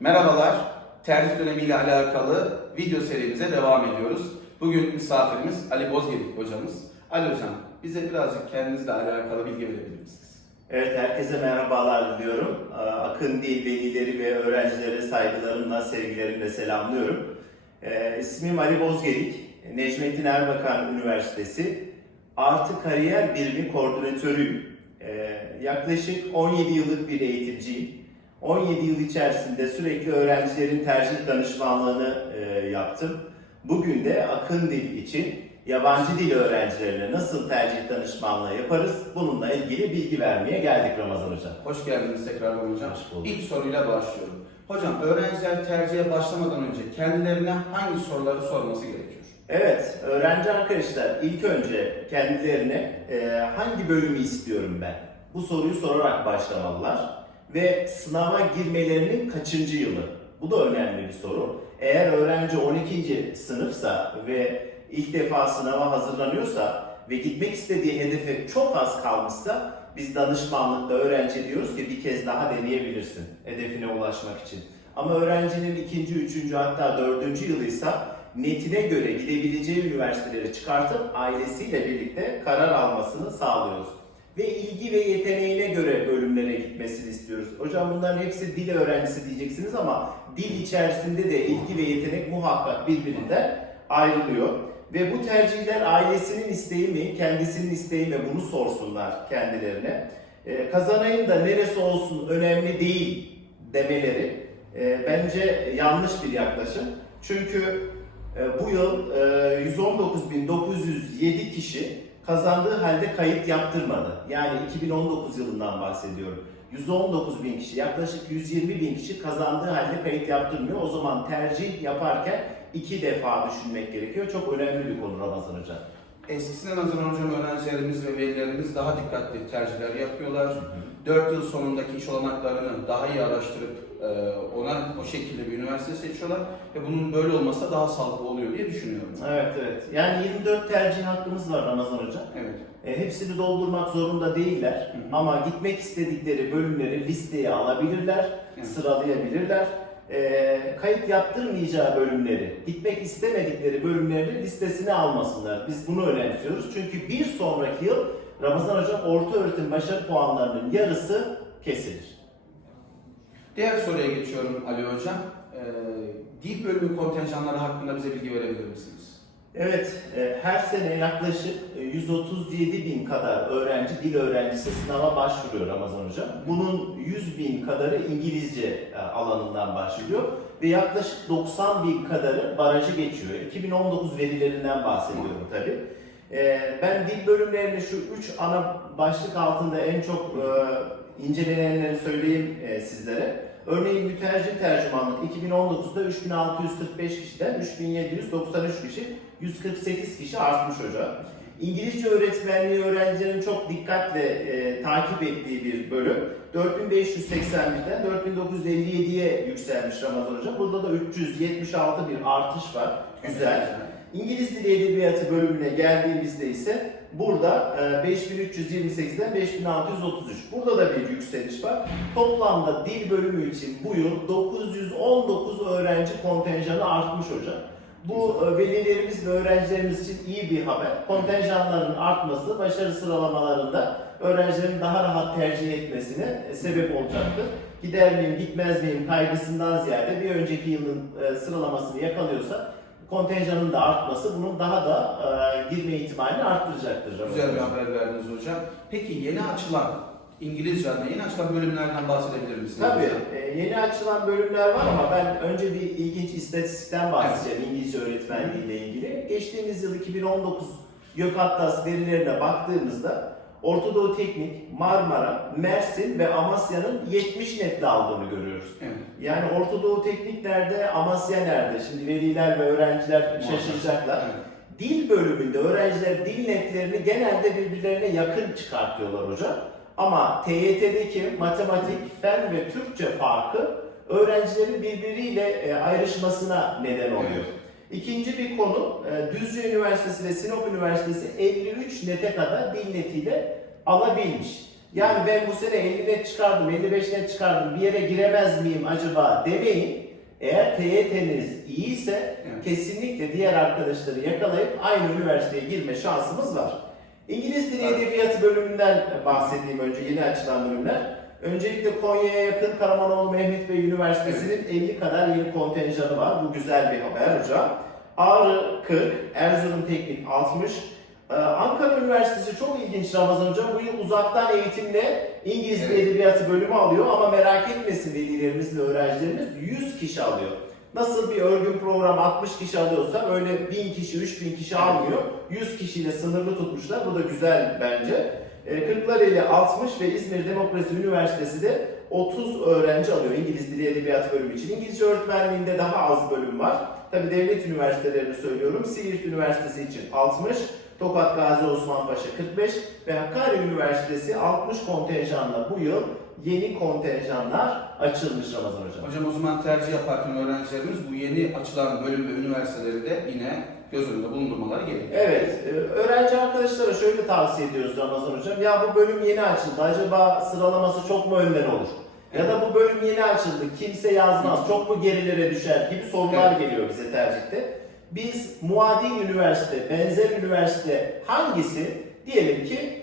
Merhabalar, tercih dönemiyle alakalı video serimize devam ediyoruz. Bugün misafirimiz Ali Bozgedik hocamız. Ali hocam, bize birazcık kendinizle alakalı bilgi verebilir misiniz? Evet, herkese merhabalar diliyorum. Ee, Akın Dil velileri ve öğrencilere saygılarımla, sevgilerimle selamlıyorum. Ee, ismim Ali Bozgedik, Necmettin Erbakan Üniversitesi Artı Kariyer Birimi Koordinatörüyüm. Ee, yaklaşık 17 yıllık bir eğitimciyim. 17 yıl içerisinde sürekli öğrencilerin tercih danışmanlığını e, yaptım. Bugün de Akın Dil için yabancı dil öğrencilerine nasıl tercih danışmanlığı yaparız bununla ilgili bilgi vermeye geldik Ramazan Hocam. Hoş geldiniz tekrardan hocam. Hoş bulduk. İlk soruyla başlıyorum. Hocam, öğrenciler tercihe başlamadan önce kendilerine hangi soruları sorması gerekiyor? Evet, öğrenci arkadaşlar ilk önce kendilerine e, hangi bölümü istiyorum ben? Bu soruyu sorarak başlamalılar. Ve sınava girmelerinin kaçıncı yılı? Bu da önemli bir soru. Eğer öğrenci 12. sınıfsa ve ilk defa sınava hazırlanıyorsa ve gitmek istediği hedefe çok az kalmışsa biz danışmanlıkta öğrenci diyoruz ki bir kez daha deneyebilirsin hedefine ulaşmak için. Ama öğrencinin ikinci, üçüncü hatta dördüncü yılıysa netine göre gidebileceği üniversiteleri çıkartıp ailesiyle birlikte karar almasını sağlıyoruz. Ve ilgi ve yeteneğine göre bölümlere gitmesini istiyoruz. Hocam bunların hepsi dil öğrencisi diyeceksiniz ama dil içerisinde de ilgi ve yetenek muhakkak birbirinden ayrılıyor. Ve bu tercihler ailesinin isteği mi, kendisinin isteği mi bunu sorsunlar kendilerine. Ee, kazanayım da neresi olsun önemli değil demeleri e, bence yanlış bir yaklaşım. Çünkü e, bu yıl e, 119.907 kişi kazandığı halde kayıt yaptırmadı. Yani 2019 yılından bahsediyorum. 119 bin kişi, yaklaşık 120 bin kişi kazandığı halde kayıt yaptırmıyor. O zaman tercih yaparken iki defa düşünmek gerekiyor. Çok önemli bir konu Ramazan Hocam. Eskisine nazaran hocam öğrencilerimiz ve velilerimiz daha dikkatli tercihler yapıyorlar. 4 yıl sonundaki iş olanaklarını daha iyi araştırıp ona o şekilde bir üniversite seçiyorlar ve bunun böyle olmasa daha sağlıklı oluyor diye düşünüyorum. Evet evet. Yani 24 tercih hakkımız var Ramazan Hocam. Evet. E, hepsini doldurmak zorunda değiller Hı hı. ama gitmek istedikleri bölümleri listeye alabilirler, Evet. sıralayabilirler. E, kayıt yaptırmayacağı bölümleri, gitmek istemedikleri bölümleri listesine almasınlar. Biz bunu önemsiyoruz. Çünkü bir sonraki yıl Ramazan Hocam orta öğretim başarı puanlarının yarısı kesilir. Diğer soruya geçiyorum Ali Hocam. E, dil bölümü kontenjanları hakkında bize bilgi verebilir misiniz? Evet, e, her sene yaklaşık e, 137 bin kadar öğrenci, dil öğrencisi sınava başvuruyor Ramazan Hocam. Bunun 100 bin kadarı İngilizce e, alanından başvuruyor ve yaklaşık 90 bin kadarı barajı geçiyor. 2019 verilerinden bahsediyorum tabii. E, Ben dil bölümlerini şu üç ana başlık altında en çok e, incelenenleri söyleyeyim e, sizlere. Örneğin mütercim tercümanlık 2019'da 3645 kişiden 3793 kişi, 148 kişi artmış hocam. İngilizce öğretmenliği öğrencilerin çok dikkatle e, takip ettiği bir bölüm. 4581'den 4957'ye yükselmiş Ramazan hocam. Burada da 376 bir artış var. Güzel. İngiliz Dili Edebiyatı bölümüne geldiğimizde ise burada e, 5328'den 5633. Burada da bir yükseliş var. Toplamda dil bölümü için bu yıl 919 öğrenci kontenjanı artmış hocam. Bu e, velilerimiz ve öğrencilerimiz için iyi bir haber. Kontenjanların artması başarı sıralamalarında öğrencilerin daha rahat tercih etmesine e, sebep olacaktır. Gider miyim, gitmez miyim kaygısından ziyade bir önceki yılın e, sıralamasını yakalıyorsa kontenjanın da artması bunun daha da e, girme ihtimalini arttıracaktır. Güzel bir haber verdiniz hocam. Peki yeni açılan İngilizce adına yeni açılan bölümlerden bahsedebilir misiniz? Tabii e, yeni açılan bölümler var ama ben önce bir ilginç istatistikten bahsedeceğim İngilizce öğretmenliği ile ilgili. Geçtiğimiz yıl 2019 YÖKATTAS verilerine baktığımızda Orta Doğu Teknik, Marmara, Mersin ve Amasya'nın 70 netle aldığını görüyoruz. Evet. Yani Orta Doğu Teknik nerede, Amasya nerede? Şimdi veliler ve öğrenciler şaşıracaklar. Evet. Dil bölümünde öğrenciler dil netlerini genelde birbirlerine yakın çıkartıyorlar hocam. Ama TYT'deki matematik, fen ve Türkçe farkı öğrencilerin birbiriyle e, ayrışmasına neden oluyor. İkinci bir konu, e, Düzce Üniversitesi ve Sinop Üniversitesi 53 nete kadar dil netiyle alabilmiş. Yani ben bu sene 50 net çıkardım, 55 net çıkardım, bir yere giremez miyim acaba demeyin. Eğer TYT'niz iyiyse Evet. kesinlikle diğer arkadaşları yakalayıp aynı üniversiteye girme şansımız var. İngiliz Dili. Edebiyatı bölümünden bahsedeyim önce yeni açılan bölümler. Öncelikle Konya'ya yakın Karamanoğlu Mehmet Bey Üniversitesi'nin 50 kadar yeni kontenjanı var. Bu güzel bir haber hocam. Ağrı 40, Erzurum Teknik 60, ee, Ankara Üniversitesi çok ilginç Ramazan Hocam. Bu yıl uzaktan eğitimle İngiliz Evet. Edebiyatı bölümü alıyor ama merak etmesin velilerimiz ve öğrencilerimiz 100 kişi alıyor. Nasıl bir örgün program 60 kişi alıyorsa öyle 1000 kişi, 3000 kişi almıyor. 100 kişiyle sınırlı tutmuşlar. Bu da güzel bence. Ee, Kırklareli 60 ve İzmir Demokrasi Üniversitesi de 30 öğrenci alıyor İngiliz Dili Edebiyatı bölümü için. İngilizce öğretmenliğinde daha az bölüm var. Tabi devlet üniversitelerini söylüyorum. Siirt Üniversitesi için 60, Tokat Gazi Osman Paşa 45 ve Hakkari Üniversitesi 60 kontenjanla bu yıl yeni kontenjanlar açılmış Ramazan Hocam. Hocam o zaman tercih yaparken öğrencilerimiz bu yeni açılan bölüm ve üniversiteleri de yine göz önünde bulundurmaları gerekiyor. Evet, e, öğrenci arkadaşlara şöyle tavsiye ediyoruz Ramazan Hocam. Ya bu bölüm yeni açıldı, acaba sıralaması çok mu önden olur? Ya da bu bölüm yeni açıldı, kimse yazmaz, çok mu gerilere düşer gibi sorular geliyor bize tercihte. Biz muadil üniversite, benzer üniversite hangisi? Diyelim ki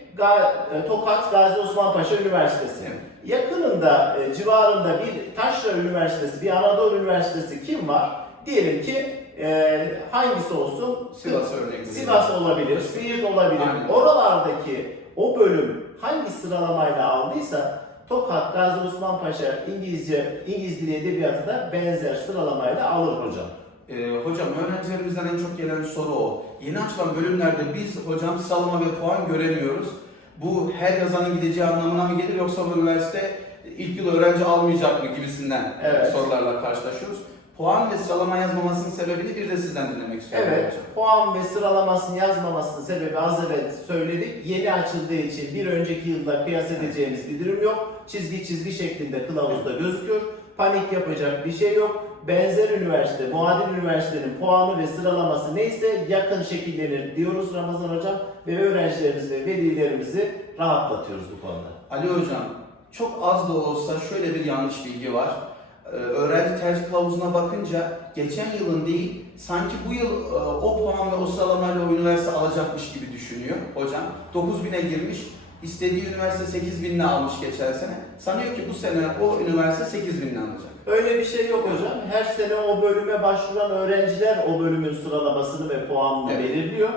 e, Tokat Gazi Osman Paşa Üniversitesi. Evet. Yakınında, e, civarında bir Taşra Üniversitesi, bir Anadolu Üniversitesi kim var? Diyelim ki e, hangisi olsun? Sivas örneği. Sivas olabilir, Siirt olabilir. Aynen. Oralardaki o bölüm hangi sıralamayla aldıysa Tokat, Gazi Osman Paşa İngilizce, İngiliz Dili Edebiyatı da benzer sıralamayla alır hocam. Ee, hocam öğrencilerimizden en çok gelen soru o. Yeni açılan bölümlerde biz hocam sıralama ve puan göremiyoruz. Bu her yazanın gideceği anlamına mı gelir yoksa bu üniversite ilk yıl öğrenci almayacak mı gibisinden Evet. sorularla karşılaşıyoruz. Puan ve sıralama yazmamasının sebebini bir de sizden dinlemek istiyorum Evet, puan ve sıralamasını yazmamasının sebebi az evvel söyledik. Yeni açıldığı için bir önceki yılda kıyas edeceğimiz bir durum yok. Çizgi çizgi şeklinde kılavuzda gözüküyor. Panik yapacak bir şey yok. Benzer üniversite, muadil üniversitenin puanı ve sıralaması neyse yakın şekillenir diyoruz Ramazan Hocam ve öğrencilerimizi ve velilerimizi rahatlatıyoruz bu konuda. Ali hocam çok az da olsa şöyle bir yanlış bilgi var. Ee, öğrenci tercih kılavuzuna bakınca geçen yılın değil sanki bu yıl e, o puan ve o sıralamayla o üniversite alacakmış gibi düşünüyor hocam. 9000'e girmiş istediği üniversite 8000'le almış geçen sene. Sanıyor ki bu sene o üniversite 8000'le alacak. Öyle bir şey yok hocam. Her sene o bölüme başvuran öğrenciler o bölümün sıralamasını ve puanını Evet. belirliyor.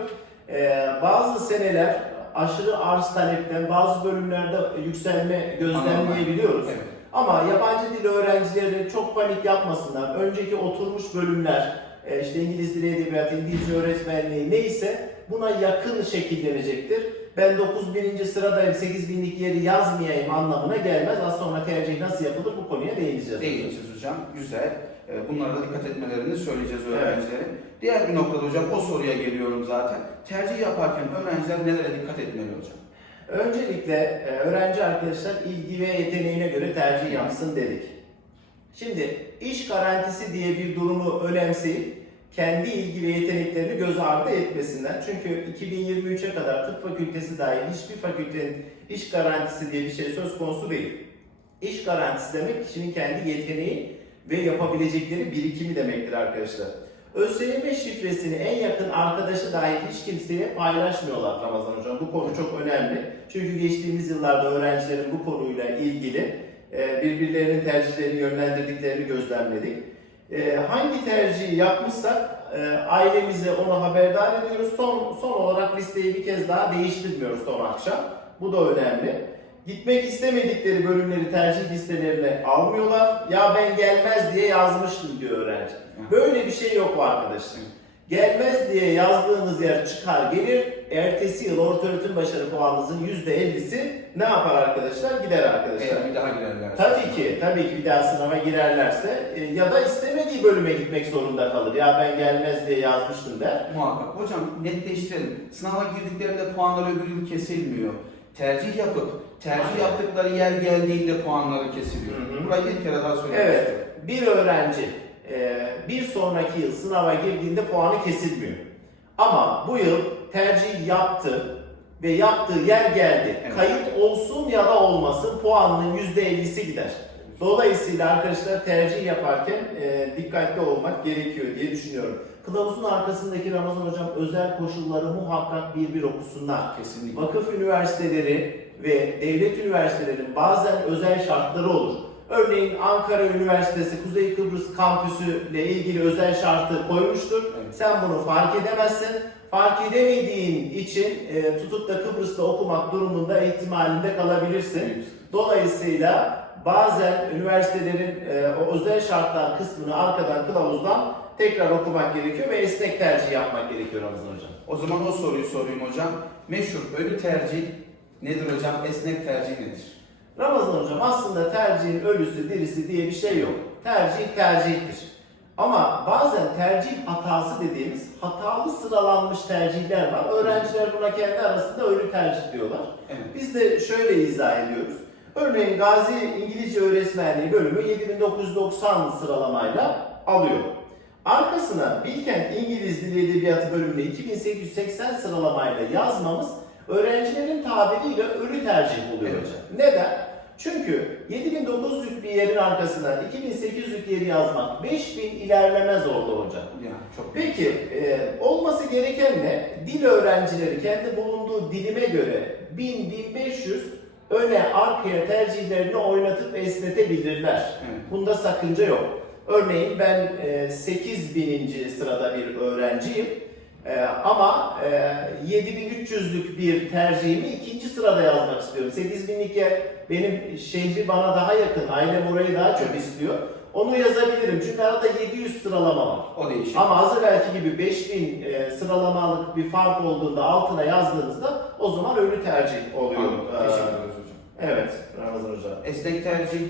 Ee, bazı seneler aşırı arz talepten bazı bölümlerde yükselme gözlemleyebiliyoruz. Evet. Ama yabancı dil öğrencileri çok panik yapmasınlar. Önceki oturmuş bölümler, e, işte İngiliz Dili Edebiyatı, İngilizce öğretmenliği neyse buna yakın şekillenecektir. Ben 9000. sıradayım, 8000'lik yeri yazmayayım anlamına gelmez. Az sonra tercih nasıl yapılır bu konuya değineceğiz. Değineceğiz hocam. Güzel. Ee, Bunlara da dikkat etmelerini söyleyeceğiz Evet. öğrencilerin. Diğer bir noktada hocam o soruya geliyorum zaten. Tercih yaparken öğrenciler nelere dikkat etmeli hocam? Öncelikle e, öğrenci arkadaşlar ilgi ve yeteneğine göre tercih yapsın dedik. Şimdi iş garantisi diye bir durumu önemseyip kendi ilgi ve yeteneklerini göz ardı etmesinler. Çünkü 2023'e kadar tıp fakültesi dahil hiçbir fakültenin iş garantisi diye bir şey söz konusu değil. İş garantisi demek kişinin kendi yeteneği ve yapabilecekleri birikimi demektir arkadaşlar. ÖSYM şifresini en yakın arkadaşı dahil hiç kimseye paylaşmıyorlar Ramazan Hocam. Bu konu çok önemli. Çünkü geçtiğimiz yıllarda öğrencilerin bu konuyla ilgili e, birbirlerinin tercihlerini yönlendirdiklerini gözlemledik. E, Hangi tercihi yapmışsak e, ailemize onu haberdar ediyoruz. Son, son olarak listeyi bir kez daha değiştirmiyoruz son akşam. Bu da önemli. Gitmek istemedikleri bölümleri tercih listelerine almıyorlar. Ya ben gelmez diye yazmıştım diyor öğrenci. Böyle bir şey yok arkadaşlar. Gelmez diye yazdığınız yer çıkar gelir. Ertesi yıl ortaöğretim başarı puanınızın %50'si ne yapar arkadaşlar? Gider arkadaşlar. Eğer bir daha girerler. Tabii ki, tabii ki bir daha sınava girerlerse e, ya da istemediği bölüme gitmek zorunda kalır. Ya ben gelmez diye yazmıştım der. Muhakkak. Hocam netleştirelim. Sınava girdiklerinde puanları öbür yıl kesilmiyor. Tercih yapıp tercih yaptıkları yer geldiğinde puanları kesiliyor. Hı hı. Burayı bir kere daha söylemek Evet, istiyorum. bir öğrenci e, bir sonraki yıl sınava girdiğinde puanı kesilmiyor. Ama bu yıl tercih yaptı, ve yaptığı yer geldi. Evet. Kayıt olsun ya da olmasın puanının %50'si gider. Dolayısıyla arkadaşlar tercih yaparken e, dikkatli olmak gerekiyor diye düşünüyorum. Kılavuzun arkasındaki Ramazan Hocam özel koşulları muhakkak bir bir okusunlar. Kesinlikle. Vakıf üniversiteleri ve devlet üniversitelerinin bazen özel şartları olur. Örneğin Ankara Üniversitesi Kuzey Kıbrıs kampüsü ile ilgili özel şartı koymuştur. Evet. Sen bunu fark edemezsin. Fark edemediğin için e, tutup da Kıbrıs'ta okumak durumunda ihtimalinde kalabilirsin. Evet. Dolayısıyla bazen üniversitelerin e, o özel şartlar kısmını arkadan kılavuzdan tekrar okumak gerekiyor ve esnek tercih yapmak gerekiyor Ramazan Hocam. O zaman o soruyu sorayım hocam. Meşhur ölü tercih nedir hocam? Esnek tercih nedir? Ramazan hocam aslında tercihin ölüsü dirisi diye bir şey yok. Tercih tercihtir. Ama bazen tercih hatası dediğimiz hatalı sıralanmış tercihler var. Öğrenciler buna kendi arasında ölü tercih diyorlar. Evet. Biz de şöyle izah ediyoruz. Örneğin Gazi İngilizce Öğretmenliği bölümü 7990 sıralamayla alıyor. Arkasına Bilkent İngiliz Dili Edebiyatı bölümüne 2880 sıralamayla yazmamız öğrencilerin tabiriyle ölü tercih oluyor Evet. hocam. Neden? Çünkü 7900'lük bir yerin arkasına 2800'lük yeri yazmak 5000 ilerlemez orada hocam. Yani çok Peki e, olması gereken ne? Dil öğrencileri kendi bulunduğu dilime göre 1000-1500 öne arkaya tercihlerini oynatıp esnetebilirler. Evet. Bunda sakınca yok. Örneğin ben e, 8000. sırada bir öğrenciyim. E, ama e, 7300'lük bir tercihimi ikinci sırada yazmak istiyorum. 8000'lik yer benim şehri bana daha yakın, ailem orayı daha çok istiyor. Onu yazabilirim çünkü arada 700 sıralama var. O değişir. Ama az evvelki gibi 5000 e, sıralamalık bir fark olduğunda altına yazdığınızda o zaman ölü tercih oluyor. Anladım. Teşekkür ederiz hocam. Evet Ramazan Hocam. Esnek tercih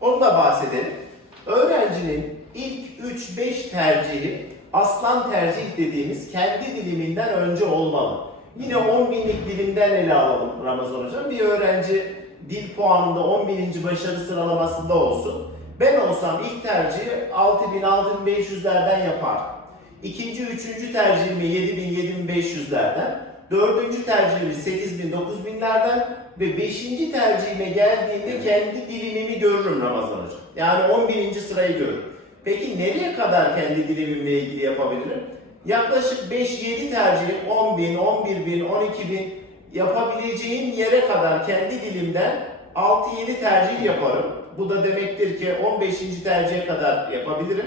Onu da bahsedelim. Öğrencinin ilk 3-5 tercihi aslan tercih dediğimiz kendi diliminden önce olmalı. Yine 10 binlik dilimden ele alalım Ramazan Hocam. Bir öğrenci dil puanında 10 bininci başarı sıralamasında olsun. Ben olsam ilk tercihi 6000-6500'lerden yapardım. İkinci, üçüncü tercihimi 7000-7500'lerden. Dördüncü tercihimi 8000-9000'lerden ve beşinci tercihime geldiğinde kendi dilimimi görürüm Ramazan Hocam. Yani 11. sırayı görürüm. Peki nereye kadar kendi dilimimle ilgili yapabilirim? Yaklaşık 5-7 tercihi 10.000, 11.000, 12.000 yapabileceğim yere kadar kendi dilimden 6-7 tercih yaparım. Bu da demektir ki 15. tercihe kadar yapabilirim.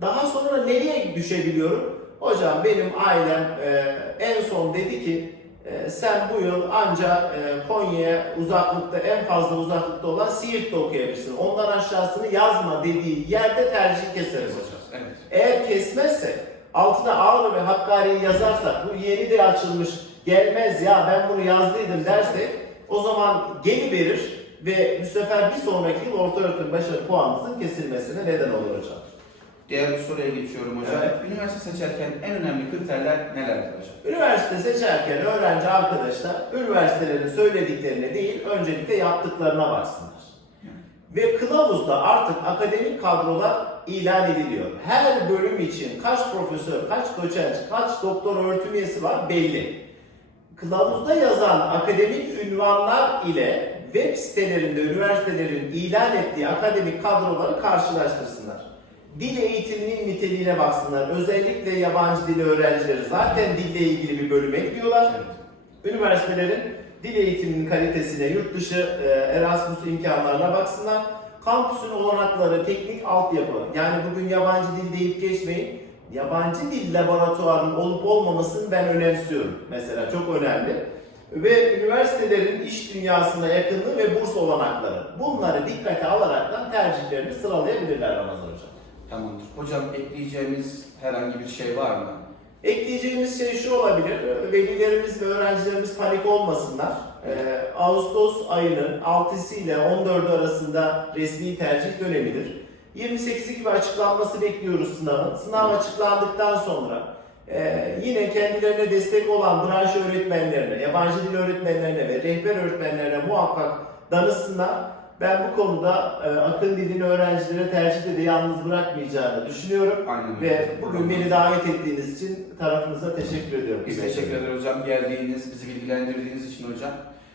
Daha sonra nereye düşebiliyorum? Hocam benim ailem e, en son dedi ki e, sen bu yıl ancak e, Konya'ya uzaklıkta en fazla uzaklıkta olan Siirt'te okuyabilirsin. Ondan aşağısını yazma dediği yerde tercih keseriz hocam. Evet. Eğer kesmezse altına Ağrı ve Hakkari'yi yazarsak bu yeni de açılmış gelmez ya ben bunu yazdıydım dersek o zaman geri verir ve bu sefer bir sonraki yıl orta öğretim başarı puanınızın kesilmesine neden olur hocam. Diğer bir soruya geçiyorum hocam. Evet. Üniversite seçerken en önemli kriterler nelerdir hocam? Üniversite seçerken öğrenci arkadaşlar üniversitelerin söylediklerine değil öncelikle yaptıklarına baksınlar. Ve kılavuzda artık akademik kadrolar ilan ediliyor. Her bölüm için kaç profesör, kaç doçent, kaç doktor öğretim üyesi var belli. Kılavuzda yazan akademik ünvanlar ile web sitelerinde üniversitelerin ilan ettiği akademik kadroları karşılaştırsınlar. Dil eğitiminin niteliğine baksınlar. Özellikle yabancı dil öğrencileri zaten dille ilgili bir bölüme gidiyorlar. Üniversitelerin dil eğitiminin kalitesine, yurt dışı e, Erasmus imkanlarına baksınlar. Kampüsün olanakları, teknik altyapı. Yani bugün yabancı dil deyip geçmeyin. Yabancı dil laboratuvarının olup olmamasını ben önemsiyorum. Mesela çok önemli. Ve üniversitelerin iş dünyasına yakınlığı ve burs olanakları. Bunları dikkate alaraktan tercihlerini sıralayabilirler Ramazan Hocam. Tamamdır. Hocam ekleyeceğimiz herhangi bir şey var mı? Ekleyeceğimiz şey şu olabilir, velilerimiz ve öğrencilerimiz panik olmasınlar. Ee, Ağustos ayının 6'sı ile 14'ü arasında resmi tercih dönemidir. 28'i gibi açıklanması bekliyoruz sınavın. Sınav açıklandıktan sonra e, yine kendilerine destek olan branş öğretmenlerine, yabancı dil öğretmenlerine ve rehber öğretmenlerine muhakkak danışsınlar. Ben bu konuda e, akıl dilini öğrencilere tercihte de yalnız bırakmayacağını düşünüyorum. Aynen öyle. Ve bugün beni davet ettiğiniz için tarafınıza teşekkür ediyorum. Biz teşekkür ederiz hocam geldiğiniz, bizi bilgilendirdiğiniz için hocam.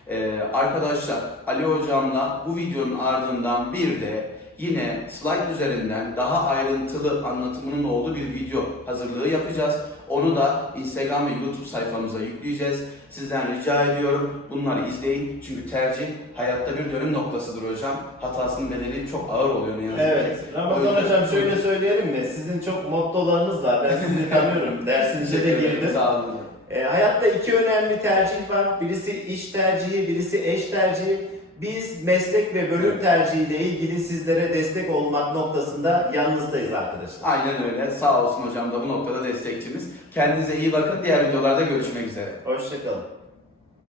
Ee, arkadaşlar Ali hocamla bu videonun ardından bir de yine slide üzerinden daha ayrıntılı anlatımının olduğu bir video hazırlığı yapacağız. Onu da Instagram ve YouTube sayfamıza yükleyeceğiz. Sizden rica ediyorum bunları izleyin. Çünkü tercih hayatta bir dönüm noktasıdır hocam. Hatasının bedeli çok ağır oluyor ne yazık ki. Evet, Ramazan yüzden- Hocam şöyle söyleyelim mi? Sizin çok mottolarınız var. Ben sizi tanıyorum. Dersinize de girdim. Sağ olun. E, hayatta iki önemli tercih var. Birisi iş tercihi, birisi eş tercihi. Biz meslek ve bölüm tercihiyle ilgili sizlere destek olmak noktasında yanınızdayız arkadaşlar. Aynen öyle. Sağ olsun hocam da bu noktada destekçimiz. Kendinize iyi bakın. Diğer videolarda görüşmek üzere. Hoşçakalın.